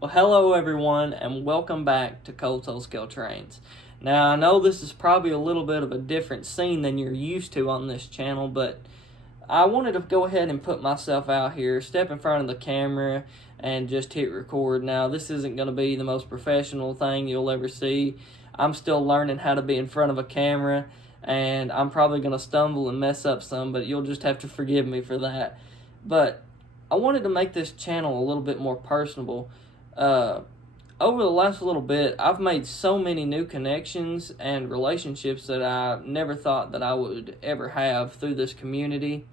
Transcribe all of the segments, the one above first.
Well, hello everyone, and welcome back to Kolt Scale Trains. Now, I know this is probably a little bit of a different scene than you're used to on this channel, but I wanted to go ahead and put myself out here, step in front of the camera, and just hit record. Now, this isn't going to be the most professional thing you'll ever see. I'm still learning how to be in front of a camera, and I'm probably going to stumble and mess up some, but you'll just have to forgive me for that. But I wanted to make this channel a little bit more personable. Over the last little bit, I've made so many new connections and relationships that I never thought that I would ever have through this community.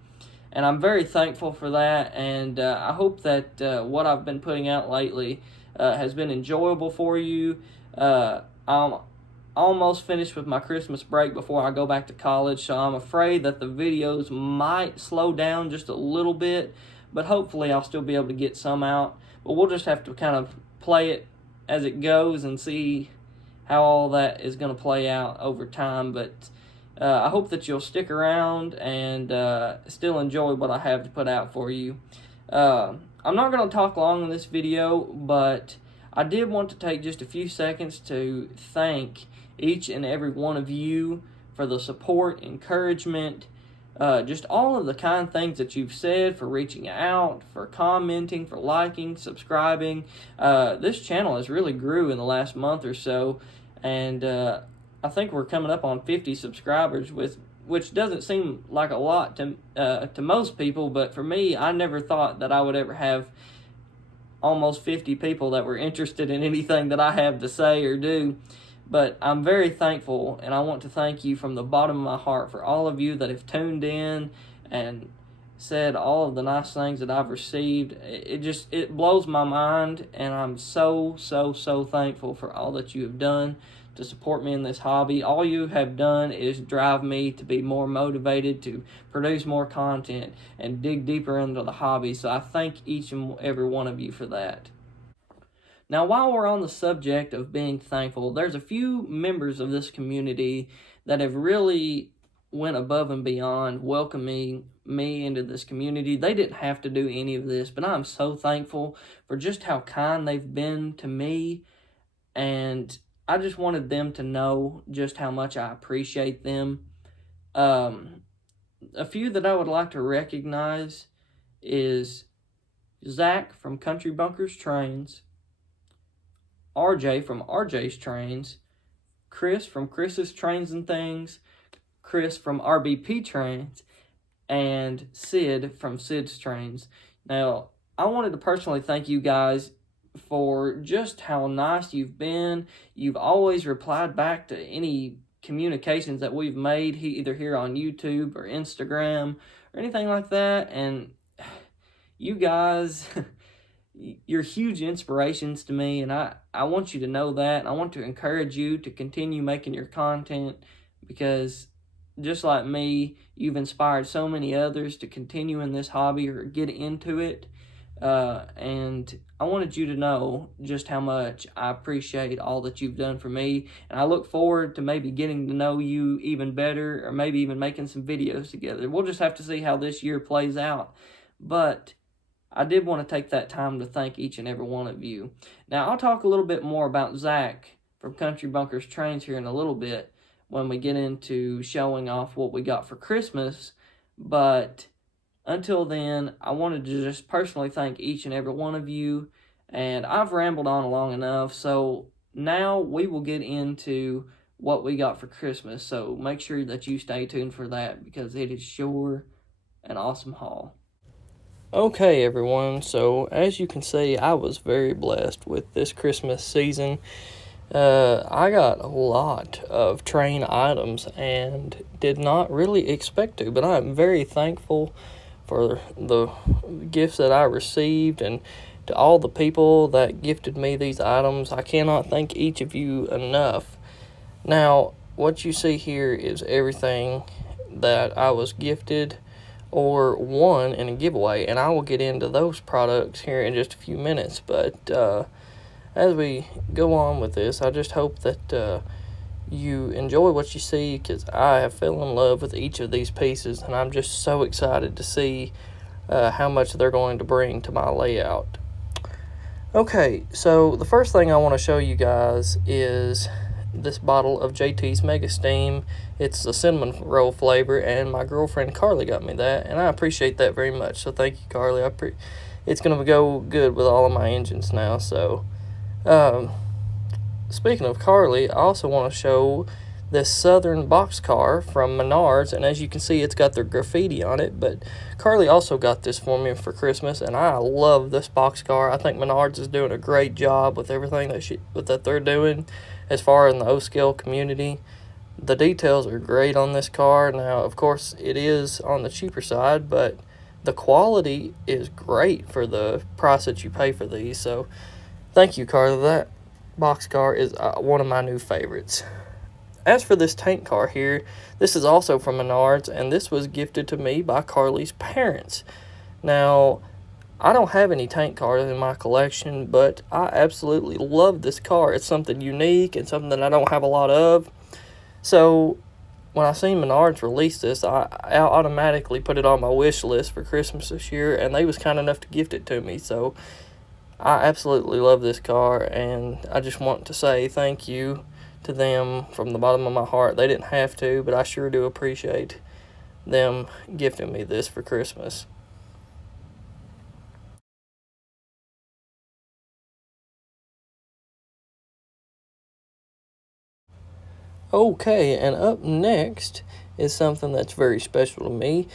And I'm very thankful for that, and I hope that what I've been putting out lately has been enjoyable for you. I'm almost finished with my Christmas break before I go back to college, so I'm afraid that the videos might slow down just a little bit, but hopefully I'll still be able to get some out. But we'll just have to kind of play it as it goes and see how all that is going to play out over time. But I hope that you'll stick around and still enjoy what I have to put out for you. I'm not going to talk long in this video, but I did want to take just a few seconds to thank each and every one of you for the support, encouragement, just all of the kind things that you've said, for reaching out, for commenting, for liking, subscribing. This channel has really grew in the last month or so, and I think we're coming up on 50 subscribers, which doesn't seem like a lot to most people, but for me, I never thought that I would ever have almost 50 people that were interested in anything that I have to say or do. But I'm very thankful, and I want to thank you from the bottom of my heart for all of you that have tuned in and said all of the nice things that I've received. It blows my mind, and I'm so thankful for all that you have done to support me in this hobby. All you have done is drive me to be more motivated to produce more content and dig deeper into the hobby, so I thank each and every one of you for that. Now, while we're on the subject of being thankful, there's a few members of this community that have really went above and beyond welcoming me into this community. They didn't have to do any of this, but I'm so thankful for just how kind they've been to me, and I just wanted them to know just how much I appreciate them. A few that I would like to recognize is Zach from Country Bunkers Trains, RJ from RJ's Trains, Chris from Chris's Trains and Things, Chris from RBP Trains, and Sid from Sid's Trains. Now, I wanted to personally thank you guys for just how nice you've been. You've always replied back to any communications that we've made, either here on YouTube or Instagram or anything like that, and you guys... You're huge inspirations to me, and I want you to know that, and I want to encourage you to continue making your content, because just like me, you've inspired so many others to continue in this hobby or get into it, and I wanted you to know just how much I appreciate all that you've done for me, and I look forward to maybe getting to know you even better, or maybe even making some videos together. We'll just have to see how this year plays out, but I did want to take that time to thank each and every one of you. Now, I'll talk a little bit more about Zach from Country Bunkers Trains here in a little bit when we get into showing off what we got for Christmas. But until then, I wanted to just personally thank each and every one of you. And I've rambled on long enough, so now we will get into what we got for Christmas. So make sure that you stay tuned for that, because it is sure an awesome haul. Okay, everyone, so as you can see, I was very blessed with this Christmas season. I got a lot of train items and did not really expect to, but I'm very thankful for the gifts that I received, and to all the people that gifted me these items. I cannot thank each of you enough. Now, what you see here is everything that I was gifted or won in a giveaway, and I will get into those products here in just a few minutes. But as we go on with this, I just hope that you enjoy what you see, because I have fell in love with each of these pieces, and I'm just so excited to see how much they're going to bring to my layout. Okay, so the first thing I want to show you guys is this bottle of JT's Mega Steam. It's a cinnamon roll flavor, and my girlfriend Carly got me that, and I appreciate that very much. So thank you, Carly. It's gonna go good with all of my engines now. So, speaking of Carly, I also want to show this Southern boxcar from Menards, and as you can see, it's got their graffiti on it. But Carly also got this for me for Christmas, and I love this boxcar. I think Menards is doing a great job with everything that they're doing as far as the O-scale community. The details are great on this car. Now, of course, it is on the cheaper side, but the quality is great for the price that you pay for these. So, thank you, Carly. That boxcar is one of my new favorites. As for this tank car here, this is also from Menards, and this was gifted to me by Carly's parents. Now, I don't have any tank cars in my collection, but I absolutely love this car. It's something unique and something that I don't have a lot of. So, when I seen Menards release this, I automatically put it on my wish list for Christmas this year, and they was kind enough to gift it to me. So, I absolutely love this car, and I just want to say thank you to them from the bottom of my heart. They didn't have to, but I sure do appreciate them gifting me this for Christmas. Okay, and up next is something that's very special to me.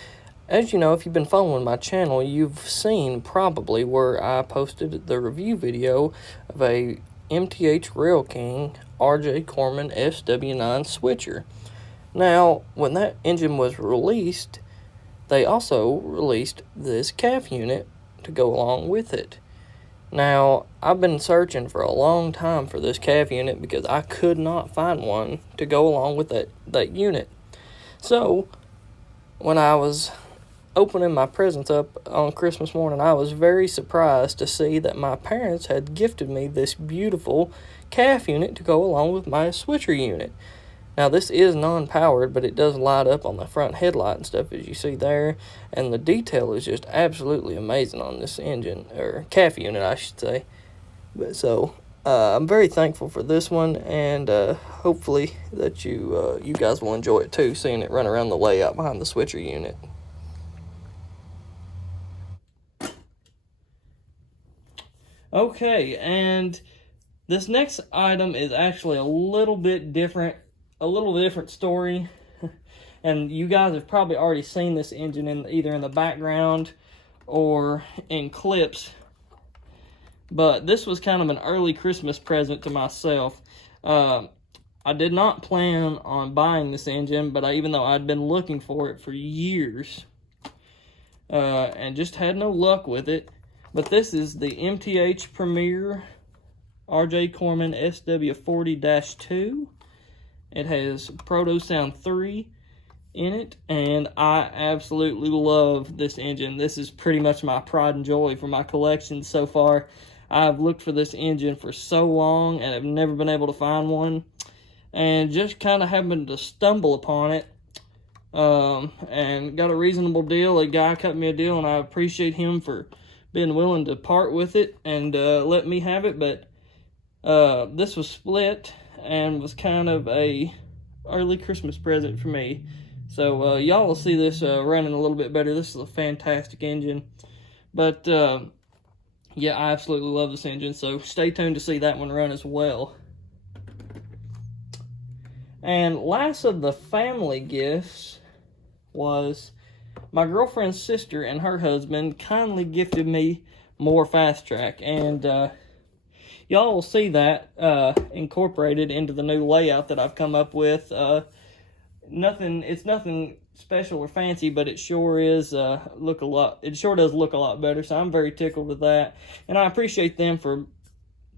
As you know, if you've been following my channel, you've seen probably where I posted the review video of a MTH Rail King RJ Corman SW9 switcher. Now, when that engine was released, they also released this calf unit to go along with it. Now, I've been searching for a long time for this calf unit because I could not find one to go along with that unit. So, when I was opening my presents up on Christmas morning, I was very surprised to see that my parents had gifted me this beautiful calf unit to go along with my switcher unit. Now, this is non-powered, but it does light up on the front headlight and stuff, as you see there. And the detail is just absolutely amazing on this engine, or calf unit, I should say. But so, I'm very thankful for this one, and hopefully that you guys will enjoy it too, seeing it run around the layout behind the switcher unit. Okay, and this next item is actually a little different story. And you guys have probably already seen this engine either in the background or in clips. But this was kind of an early Christmas present to myself. I did not plan on buying this engine, but even though I'd been looking for it for years, and just had no luck with it. But this is the MTH Premier RJ Corman SW40-2. It has Proto Sound 3 in it, and I absolutely love this engine. This is pretty much my pride and joy for my collection so far. I've looked for this engine for so long, and I've never been able to find one, and just kind of happened to stumble upon it, and got a reasonable deal. A guy cut me a deal, and I appreciate him for being willing to part with it and let me have it. But this was split and was kind of a early Christmas present for me. So y'all will see this running a little bit better. This is a fantastic engine. But yeah, I absolutely love this engine. So stay tuned to see that one run as well. And last of the family gifts was my girlfriend's sister and her husband kindly gifted me more Fast Track, and y'all will see that incorporated into the new layout that I've come up with. It's nothing special or fancy, but it sure is it sure does look a lot better. So I'm very tickled with that, and I appreciate them for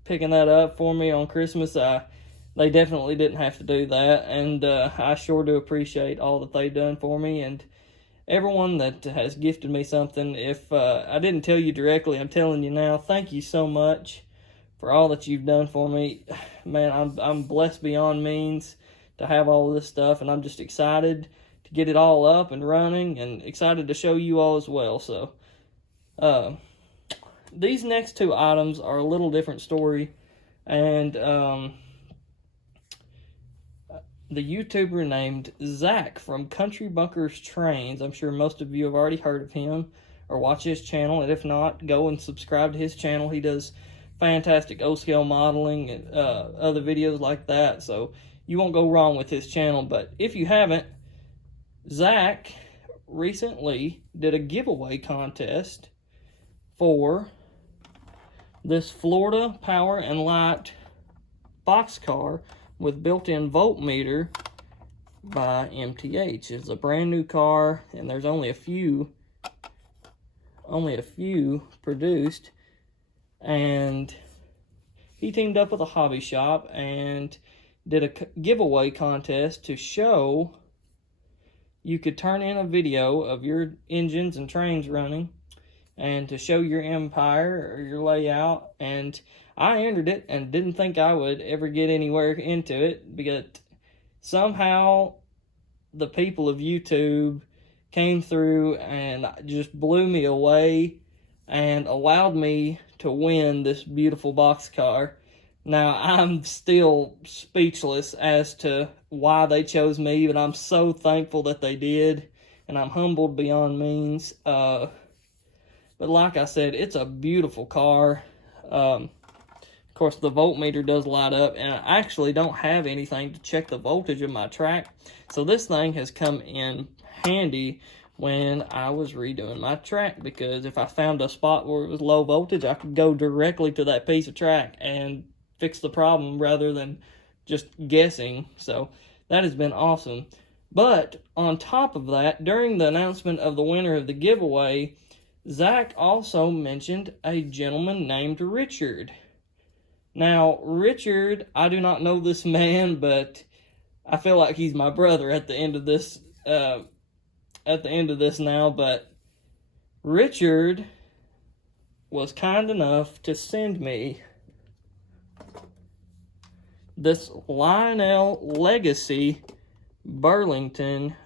picking that up for me on Christmas. They definitely didn't have to do that, and I sure do appreciate all that they've done for me, and everyone that has gifted me something. If I didn't tell you directly, I'm telling you now. Thank you so much for all that you've done for me. Man, I'm blessed beyond means to have all of this stuff, and I'm just excited to get it all up and running, and excited to show you all as well. So, these next two items are a little different story, and the YouTuber named Zach from Country Bunkers Trains. I'm sure most of you have already heard of him or watch his channel, and if not, go and subscribe to his channel. He does fantastic O-scale modeling and other videos like that, so you won't go wrong with his channel. But if you haven't, Zach recently did a giveaway contest for this Florida Power and Light boxcar with built-in voltmeter by MTH. It's a brand new car, and there's only a few produced. And he teamed up with a hobby shop and did a giveaway contest to show you could turn in a video of your engines and trains running and to show your empire or your layout. And I entered it and didn't think I would ever get anywhere into it, because somehow the people of YouTube came through and just blew me away and allowed me to win this beautiful boxcar. Now, I'm still speechless as to why they chose me, but I'm so thankful that they did, and I'm humbled beyond means. But like I said, it's a beautiful car. Of course, the voltmeter does light up, and I actually don't have anything to check the voltage of my track, so this thing has come in handy when I was redoing my track, because if I found a spot where it was low voltage, I could go directly to that piece of track and fix the problem rather than just guessing. So that has been awesome. But on top of that, during the announcement of the winner of the giveaway, Zach also mentioned a gentleman named Richard. Now, Richard, I do not know this man, but I feel like he's my brother at the end of this now. But Richard was kind enough to send me this Lionel Legacy Burlington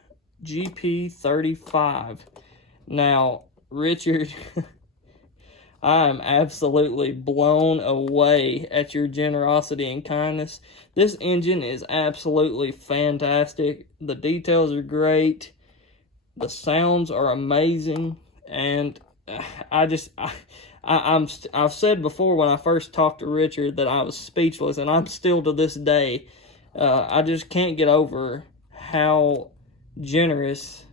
GP35. Now, Richard, I am absolutely blown away at your generosity and kindness. This engine is absolutely fantastic. The details are great. The sounds are amazing. And I've said before when I first talked to Richard that I was speechless, and I'm still to this day. I just can't get over how generous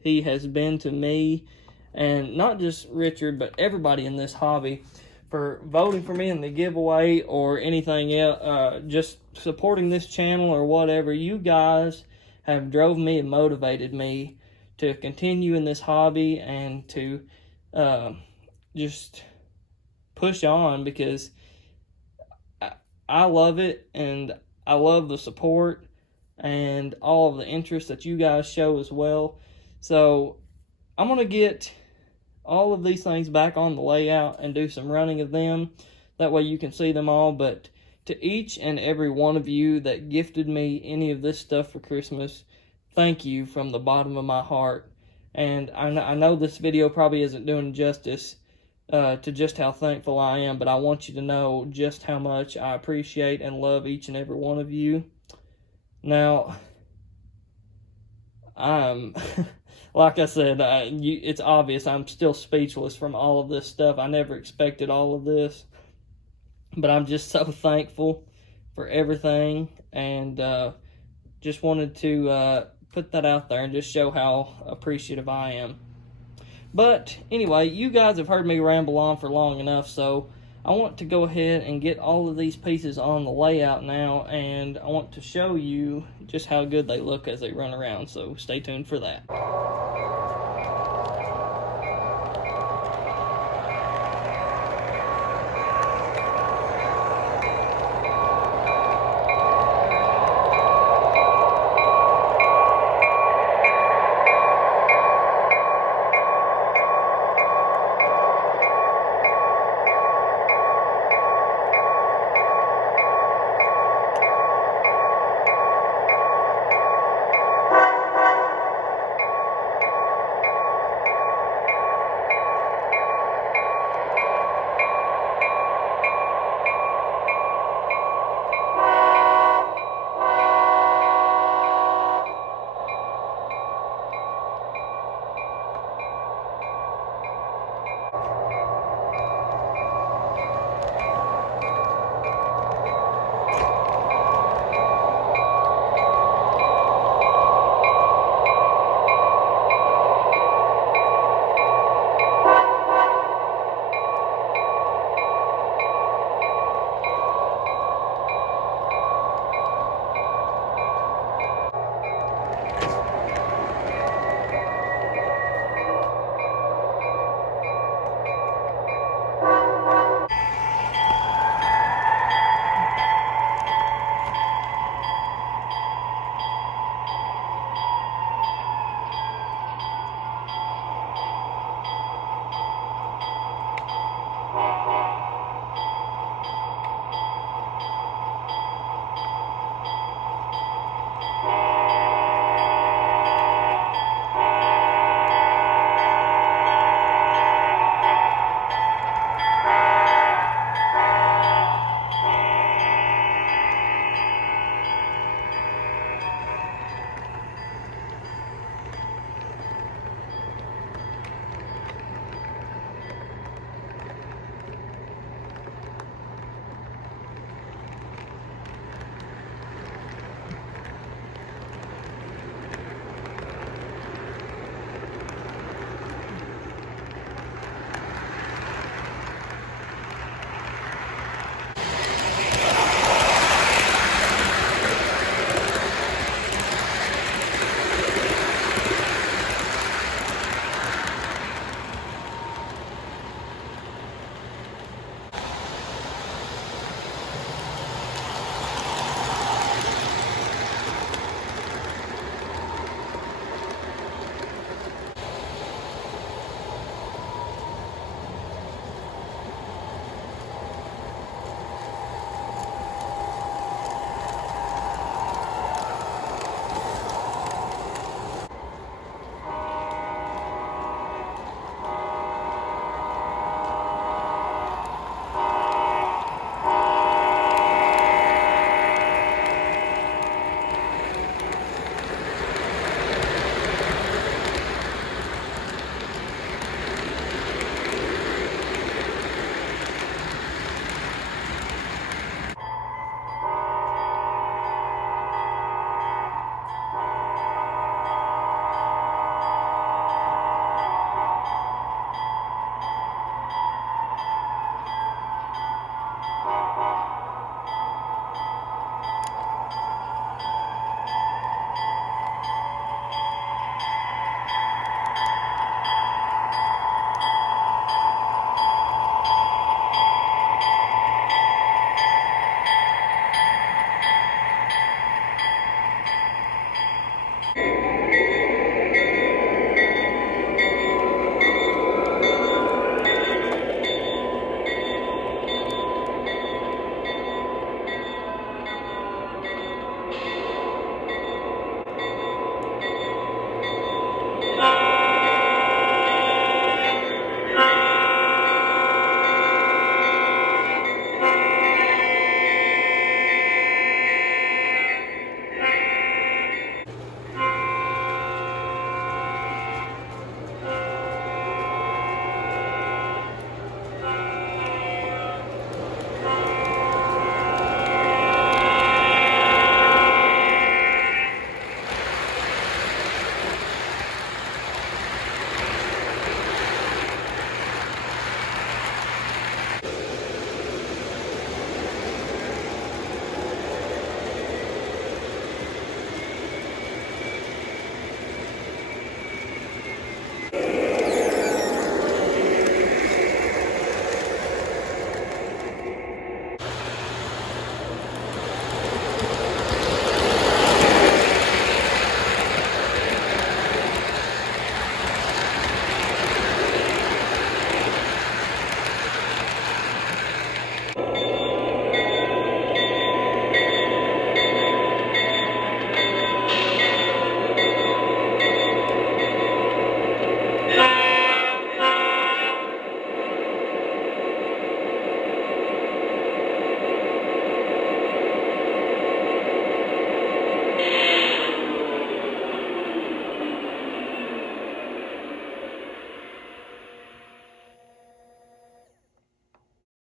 he has been to me, and not just Richard, but everybody in this hobby, for voting for me in the giveaway or anything else, just supporting this channel or whatever. You guys have drove me and motivated me to continue in this hobby and to just push on, because I love it, and I love the support and all of the interest that you guys show as well. So I'm going to get all of these things back on the layout and do some running of them. That way you can see them all. But to each and every one of you that gifted me any of this stuff for Christmas, thank you from the bottom of my heart. And I know this video probably isn't doing justice to just how thankful I am, but I want you to know just how much I appreciate and love each and every one of you. Now, like I said, it's obvious I'm still speechless from all of this stuff. I never expected all of this, but I'm just so thankful for everything, and just wanted to put that out there and just show how appreciative I am. But anyway, you guys have heard me ramble on for long enough, so I want to go ahead and get all of these pieces on the layout now, and I want to show you just how good they look as they run around, so stay tuned for that.